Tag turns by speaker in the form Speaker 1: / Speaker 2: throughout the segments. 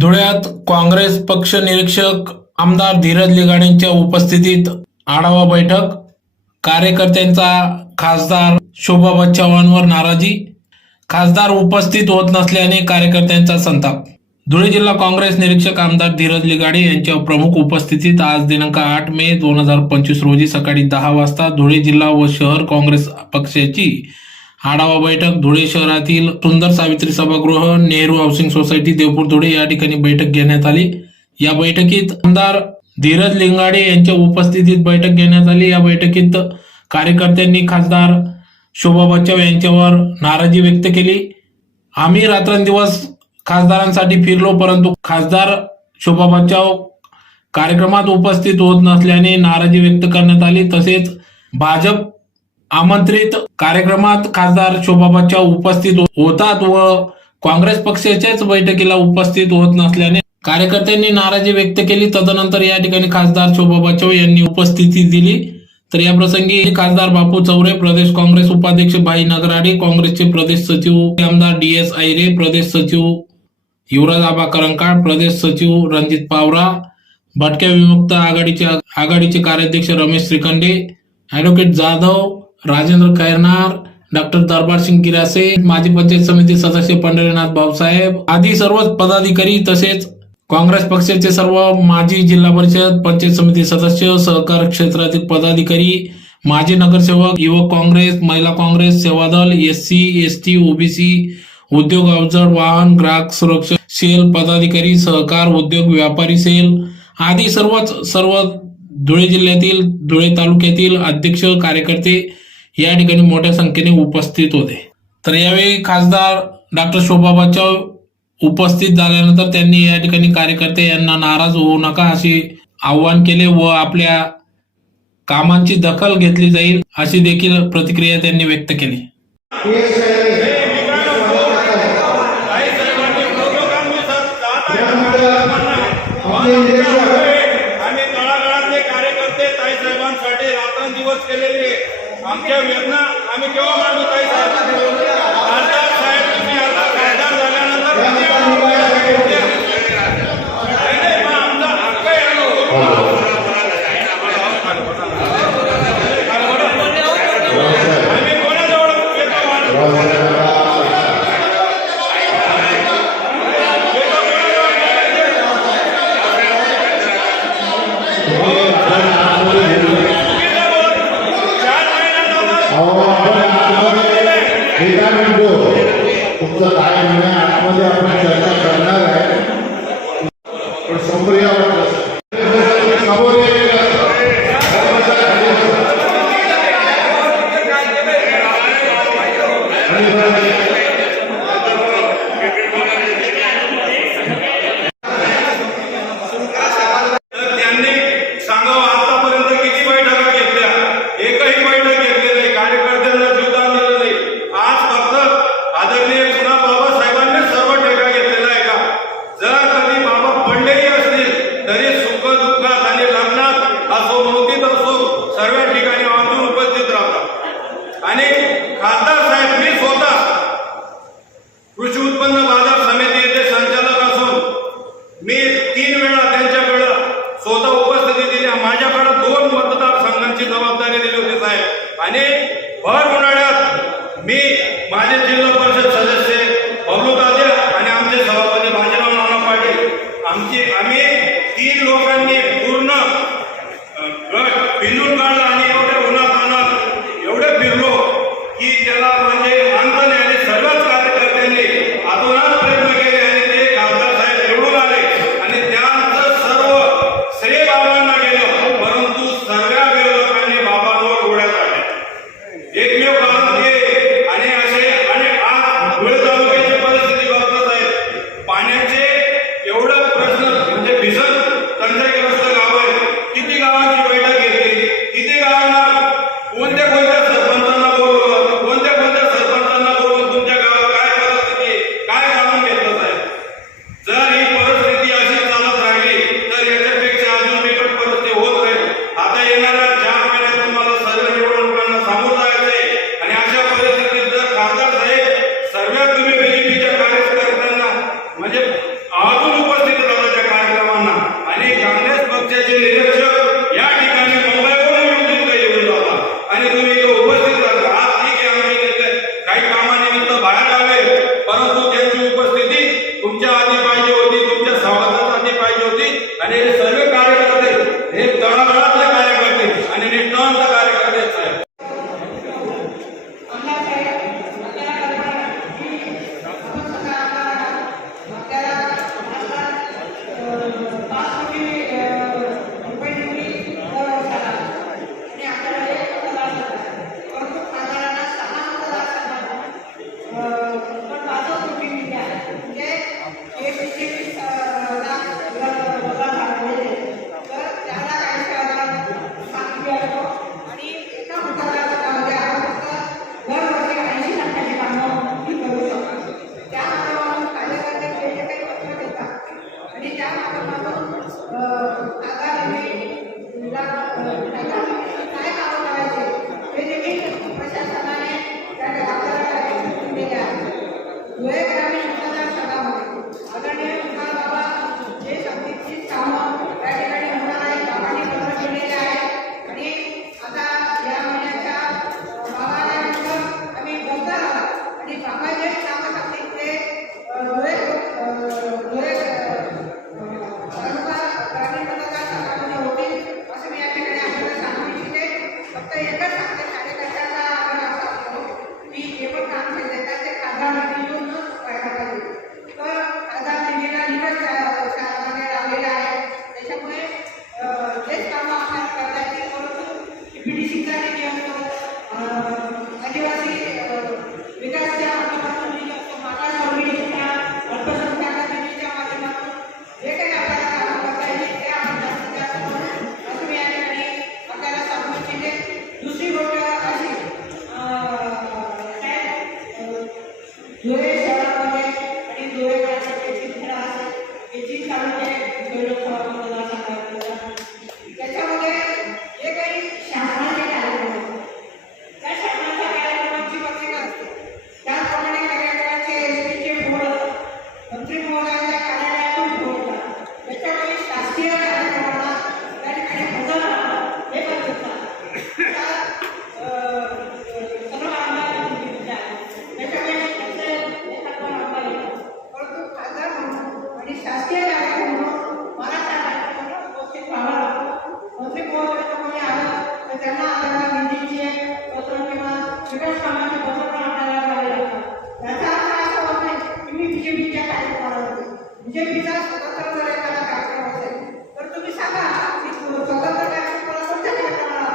Speaker 1: धुळ्यात काँग्रेस पक्ष निरीक्षक आमदार धीरज लिगाणेंच्या उपस्थितीत आढावा बैठक. कार्यकर्त्यांचा खासदार शोभा चव्हाणवर नाराजी. खासदार उपस्थित होत नसल्याने कार्यकर्त्यांचा संताप. धुळे जिल्हा काँग्रेस निरीक्षक आमदार धीरज लिगाडे यांच्या प्रमुख उपस्थितीत आज दिनांक आठ मे दोन हजार पंचवीस रोजी सकाळी दहा वाजता धुळे जिल्हा व शहर काँग्रेस पक्षाची आढावा बैठक धुळे शहरातील सुंदर सावित्री सभागृह नेहरू हाऊसिंग सोसायटी देवपूर धुळे या ठिकाणी बैठक घेण्यात आली. या बैठकीत आमदार धीरज लिंगाडे यांच्या उपस्थितीत बैठक घेण्यात आली. या बैठकीत कार्यकर्त्यांनी खासदार शोभा बच्चाव यांच्यावर नाराजी व्यक्त केली. आम्ही रात्रंदिवस खासदारांसाठी फिरलो परंतु खासदार शोभा बच्चाव कार्यक्रमात उपस्थित होत नसल्याने नाराजी व्यक्त करण्यात आली. तसेच भाजप आमंत्रित कार्यक्रमात खासदार शोभाबाच्या उपस्थित होतात व काँग्रेस पक्षाच्याच बैठकीला उपस्थित होत नसल्याने कार्यकर्त्यांनी नाराजी व्यक्त केली. तदनंतर या ठिकाणी खासदार शोभा बच्चाव यांनी उपस्थिती दिली. तर या प्रसंगी खासदार बापू चौरे प्रदेश काँग्रेस उपाध्यक्ष भाई नगराडे काँग्रेसचे प्रदेश सचिव आमदार डी एस आयरे प्रदेश सचिव युवराज आबा करंकाळ प्रदेश सचिव रणजित पावरा भटक्या विमुक्त आघाडीचे आघाडीचे कार्याध्यक्ष रमेश श्रीखंडे ॲडव्होकेट जाधव राजेंद्र कैरनार डॉक्टर दरबार सिंग गिरासे माजी पंचायत समिती सदस्य पंढरीनाथ भाऊसाहेब आदी सर्वच पदाधिकारी तसेच काँग्रेस पक्षाचे सर्व माजी जिल्हा परिषद पंचायत समिती सदस्य सहकार क्षेत्रातील पदाधिकारी माजी नगरसेवक युवक काँग्रेस महिला Congress Sevadal S C S T OBC उद्योग अवजड वाहन ग्राहक सुरक्षा सेल पदाधिकारी सहकार उद्योग व्यापारी सेल आदी सर्वच सर्व धुळे जिल्ह्यातील धुळे तालुक्यातील अध्यक्ष कार्यकर्ते या ठिकाणी मोठ्या संख्येने उपस्थित होते. तर यावेळी खासदार डॉक्टर शोभा बच्चाव उपस्थित झाल्यानंतर त्यांनी या ठिकाणी कार्यकर्ते यांना नाराज होऊ नका असे आवाहन केले व आपल्या कामांची दखल घेतली जाईल अशी देखील प्रतिक्रिया त्यांनी व्यक्त केली.
Speaker 2: तुमचं काय म्हणणं आहे? आतमध्ये आपण चर्चा करणार आहे पण समोर या वाटलं. समोर
Speaker 3: Gané el Gracias. बीजेपीचा तुम्ही सांगा स्वतंत्र कार्यक्रम कोणाकोणत्या कार्यक्रमाला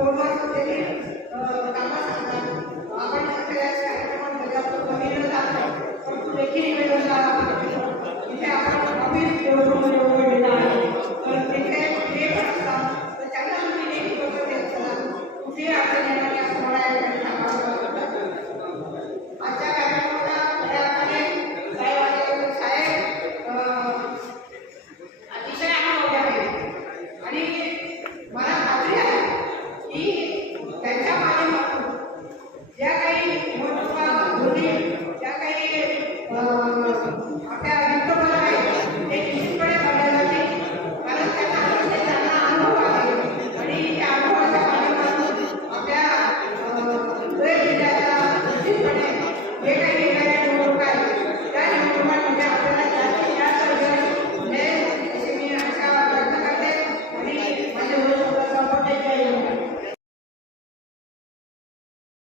Speaker 3: করবো